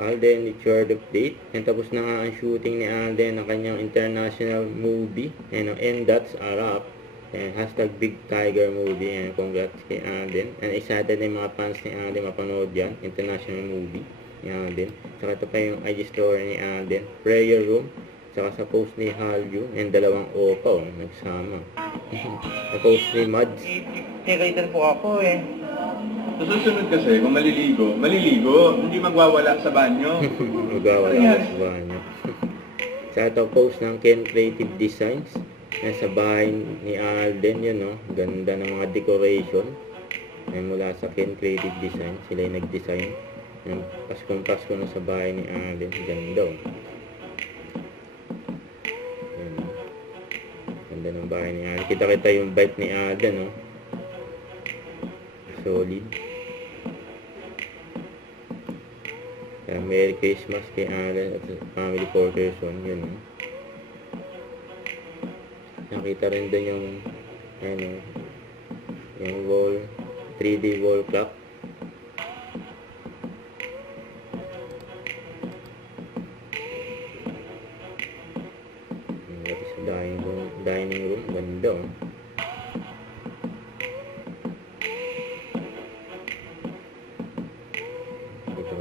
Alden Richard update. And tapos na nga ang shooting ni Alden ng kanyang international movie. And that's a wrap. And hashtag Big Tiger movie. And congrats kay Alden. And excited na yung mga fans ni Alden mapanood yan. International movie ni Alden. Saka ito pa yung IG story ni Alden. Prayer room. Saka sa post ni Halyu. And dalawang opa nagsama. Sa post ni Mads. Tirated po ako eh. Sa susunod kasi, kung maliligo, hindi magwawala sa banyo. Magwawala sa banyo. Sa ito post ng Ken Creative Designs. Nasa bahay ni Alden yun, no? Ganda ng mga decoration. Ay mula sa Ken Creative Design. Sila yung nag-design. Paskong-pasko na sa bahay ni Alden. Ganda, oh. Ganda ng bahay ni Alden. Kita-kita yung bike ni Alden, no? Solid. Merry Christmas kay Alden at family Porterson. Yun, no? Nakita rin doon yung yung wall 3D wall clock. Sa dining room ganda, oh.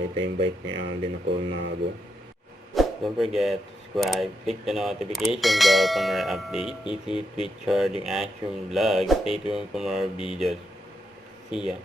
Kita yung bike ni Alden na Colnago. Don't forget to subscribe, click the notification bell for more updates. Easy Twitch Charging Action Vlog. Stay tuned for more videos. See ya.